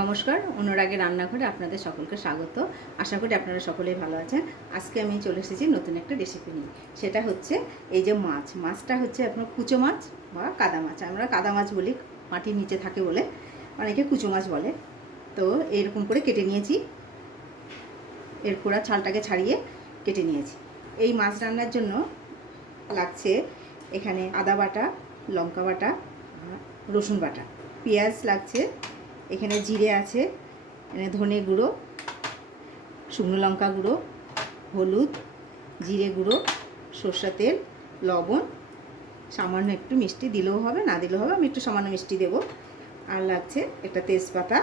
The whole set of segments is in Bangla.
নমস্কার, অনুরাগের রান্নাঘরে আপনাদের সকলকে স্বাগত। আশা করি আপনারা সকলেই ভালো আছেন। আজকে আমি চলে এসেছি নতুন একটা রেসিপি নিয়ে। সেটা হচ্ছে এই যে মাছ। মাছটা হচ্ছে আপনার কুচো মাছ বা কাদা মাছ। আমরা কাদা মাছ বলি, মাটির নিচে থাকে বলে। অনেকে কুচো মাছ বলে। তো এরকম করে কেটে নিয়েছি। এর পুরা ছালটাকে ছাড়িয়ে কেটে নিয়েছি। এই মাছ রান্নার জন্য লাগছে এখানে আদা বাটা, লঙ্কা বাটা রসুন বাটা। পেঁয়াজ লাগছে এখানে জিরে আছে, এখানে ধনে গুঁড়ো, শুকনো লঙ্কা গুঁড়ো, হলুদ, জিরে গুঁড়ো, সর্ষা তেল, লবণ, সামান্য একটু মিষ্টি দিলেও হবে, না দিলেও হবে, আমি একটু সামান্য মিষ্টি দেবো। আর লাগছে একটা তেজপাতা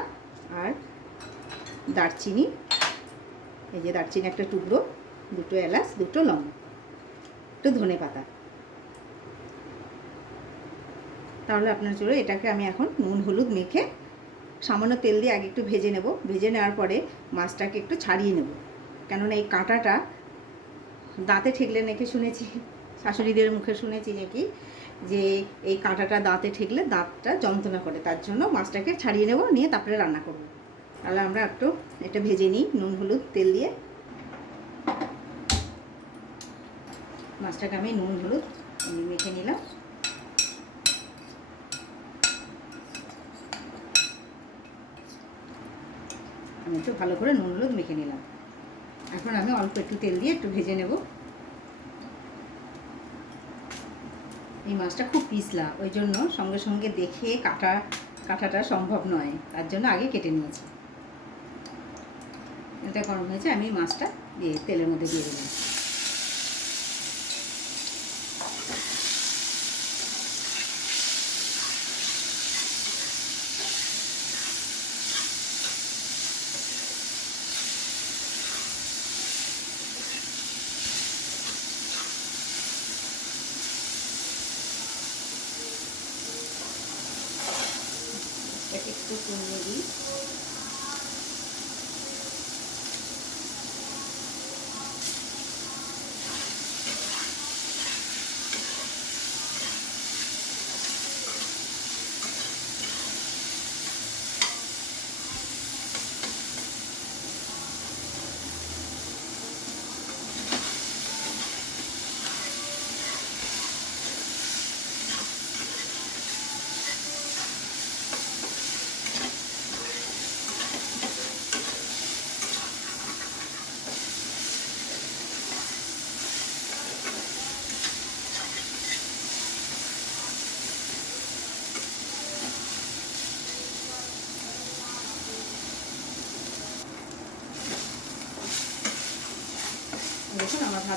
আর দারচিনি, এই যে দারচিনি একটা টুকরো, দুটো এলাচ, দুটো লং একটু ধনে পাতা। তাহলে আপনার চলো এটাকে আমি এখন নুন, হলুদ মেখে সামান্য তেল দিয়ে আগে একটু ভেজে নেব। ভেজে নেওয়ার পরে মাছটাকে একটু ছাড়িয়ে নেব। কেননা এই কাঁটাটা দাঁতে ঠেকলে নাকি শুনেছি, শাশুড়িদের মুখে শুনেছি নাকি যে এই কাঁটাটা দাঁতে ঠেকলে দাঁতটা যন্ত্রণা করে। তার জন্য মাছটাকে ছাড়িয়ে নেব, নিয়ে তারপরে রান্না করব। তাহলে আমরা একটু এটা ভেজে নিই, নুন, হলুদ, তেল দিয়ে। মাছটাকে আমি নুন, হলুদ মেখে নিলাম। আমি একটু ভালো করে নুন হলুদ মেখে নিলাম। এখন আমি অল্প একটু তেল দিয়ে একটু ভেজে নেব। এই মাছটা খুব পিছলা, ওই জন্য সঙ্গে সঙ্গে দেখে কাটা, কাটাটা সম্ভব নয়। তার জন্য আগে কেটে নিয়েছি। এটা গরম হয়েছে, আমি মাছটা দিয়ে তেলের মধ্যে দিয়ে দিলাম।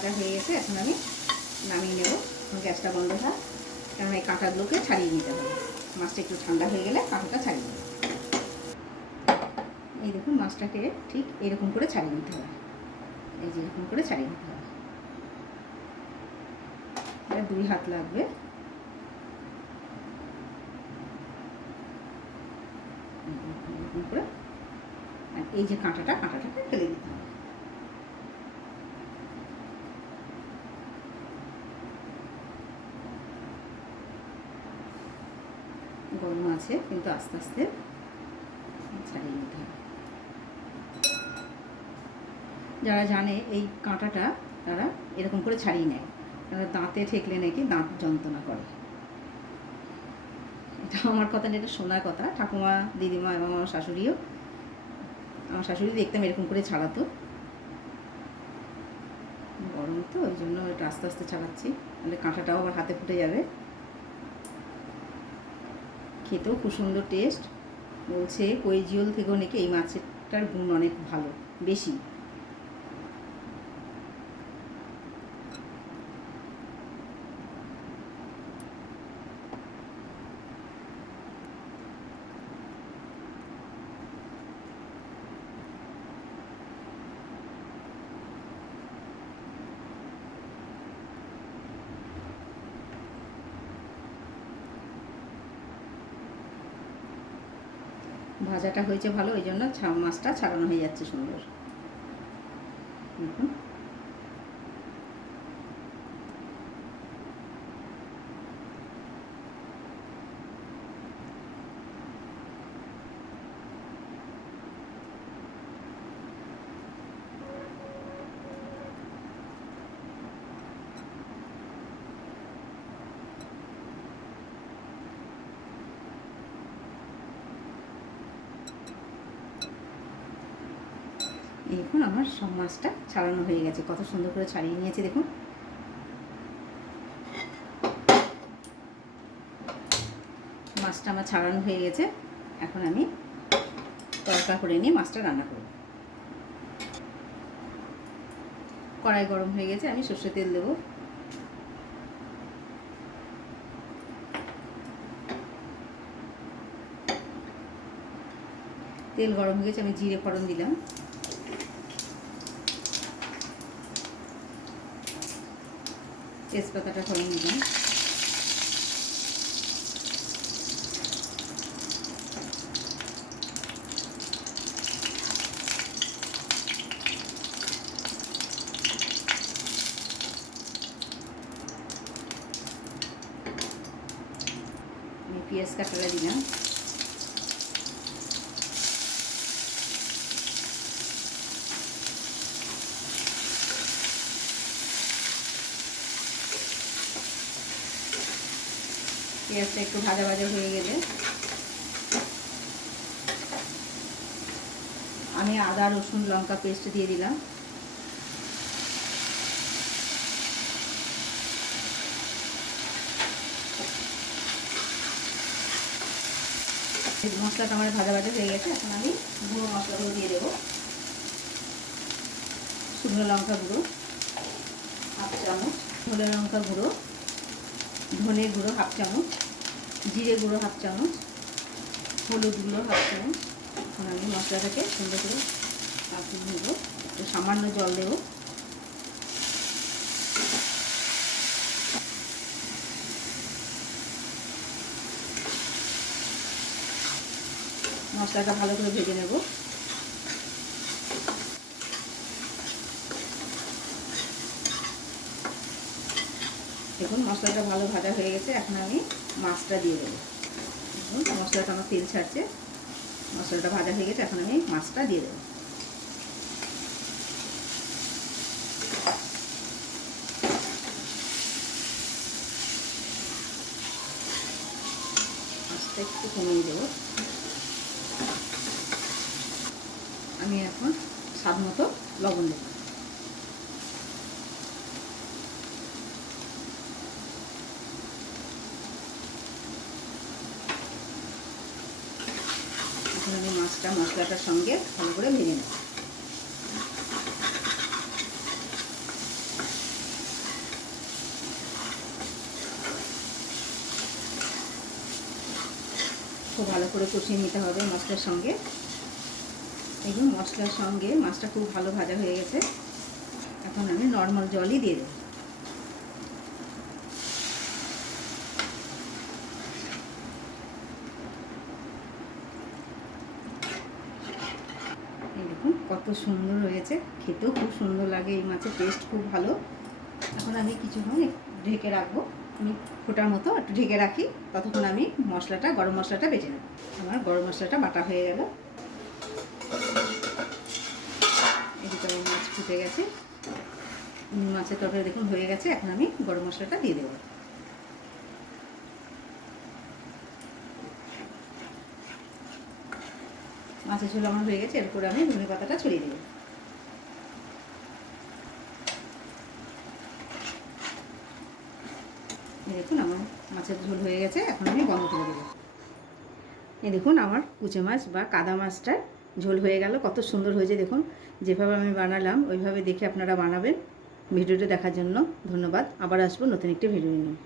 ভাজা হয়ে গেছে, এখন আমি নামিয়ে নেব। গ্যাসটা বন্ধ থাক। কারণ এই কাঁটাগুলোকে ছাড়িয়ে নিতে হবে। মাছটা একটু ঠান্ডা হয়ে গেলে কাঁটাটা ছাড়িয়ে নেব। এই দেখুন, মাছটাকে ঠিক এরকম করে ছাড়িয়ে নিতে হবে। এই যে এরকম করে ছাড়িয়ে নিতে হবে। এটা দুই হাত লাগবে। এরকম করে, আর এই যে কাঁটাটা, কাঁটাটাকে ফেলে দিতে হবে। গরম আছে, কিন্তু আস্তে আস্তে ছাড়িয়ে নিতে হবে। যারা জানে এই কাঁটাটা, তারা এরকম করে ছাড়িয়ে নেয়। কারণ দাঁতে ঠেকলে নাকি দাঁত যন্ত্রণা করে। এটা আমার কথা না, এটা শোনার কথা। ঠাকুমা, দিদিমা এবং আমার শাশুড়িও, আমার শাশুড়ি দেখতাম এরকম করে ছাড়াতো। গরম তো ওই জন্য এটা আস্তে আস্তে ছাড়াচ্ছি তাহলে কাঁটাটাও আবার হাতে ফুটে যাবে। খেতেও খুব সুন্দর টেস্ট বলছে কৈজিওল থেকেও নাকি এই মাছেরটার গুণ অনেক ভালো বেশি। ভাজাটা হয়েছে ভালো ওই জন্য মাছটা ছাড়ানো হয়ে যাচ্ছে সুন্দর। দেখুন দেখুন আমার সব মাছটা ছাড়ানো হয়ে গেছে। কত সুন্দর করে ছাড়িয়ে নিয়েছে, দেখুন। মাছটা আমার ছাড়ানো হয়ে গেছে। এখন আমি তরকা করে নিয়ে মাছটা রান্না করব। কড়াই গরম হয়ে গেছে, আমি সর্ষে তেল দেবো। তেল গরম হয়ে গেছে, আমি জিরে ফোড়ন দিলাম। তেজপাতাটা ফোড়ন দিলাম পেঁয়াজ কাটাটা দিলাম। পেঁয়াজটা একটু ভাজা ভাজা হয়ে গেলে আমি আদা, রসুন, লঙ্কা পেস্ট দিয়ে দিলাম। মশলাটা আমার ভাজা ভাজা হয়ে গেছে, এখন আমি গুঁড়ো মশলাগুলো দিয়ে দেবো। শুকনো লঙ্কা গুঁড়ো, হাফ চামচ ধনে লঙ্কা গুঁড়ো ধনে গুঁড়ো হাফ চামচ, জিরে গুঁড়ো হাফ চামচ, হলুদ গুঁড়ো হাফ চামচ। এখন আমি মশলাটাকে সুন্দর করে কাঁপিয়ে নেব একটু সামান্য জল দেবো। মশলাটা ভালো করে ভেজে নেব। দেখুন, মশলাটা ভালো ভাজা হয়ে গেছে, এখন আমি মাছটা দিয়ে দেবো। দেখুন, মশলাটা আমার তেল ছাড়ছে, মশলাটা ভাজা হয়ে গেছে, এখন আমি মাছটা দিয়ে দেবো। মাছটা একটু কমিয়ে দেবো। আমি এখন স্বাদ মতো লবণ দেবো। এখন আমি মাছটা, মশলাটার সঙ্গে ভালো করে ভেজে নেব। খুব ভালো করে কষিয়ে নিতে হবে মশলার সঙ্গে। দেখুন, মশলার সঙ্গে মাছটা খুব ভালো ভাজা হয়ে গেছে। এখন আমি নর্মাল জলই দিয়ে দেবো এই দেখুন কত সুন্দর হয়েছে। খেতেও খুব সুন্দর লাগে এই মাছের টেস্ট খুব ভালো। এখন আমি কিছুক্ষণ ঢেকে রাখব। আমি ফোটার মতো একটু ঢেকে রাখি। ততক্ষণ আমি মশলাটা, গরম মশলাটা বেটে নেব। আমার গরম মশলাটা বাটা হয়ে গেল। এদিকে আমার মাছ ফুটে গেছে। মাছের তরকারি দেখুন হয়ে গেছে। এখন আমি গরম মশলাটা দিয়ে দেবো। মাছের ঝোল আমার হয়ে গেছে, এরপরে আমি ধনে পাতাটা ছড়িয়ে দেবো। দেখুন, আমার মাছের ঝোল হয়ে গেছে, এখন আমি বন্ধ করে দেবো। এই দেখুন, আমার কুচে মাছ বা কাদা মাছটার ঝোল হয়ে গেল, কত সুন্দর হয়েছে দেখুন। যেভাবে আমি বানালাম, ওইভাবে দেখে আপনারা বানাবেন। ভিডিওটা দেখার জন্য ধন্যবাদ। আবার আসব নতুন একটি ভিডিও নিয়ে।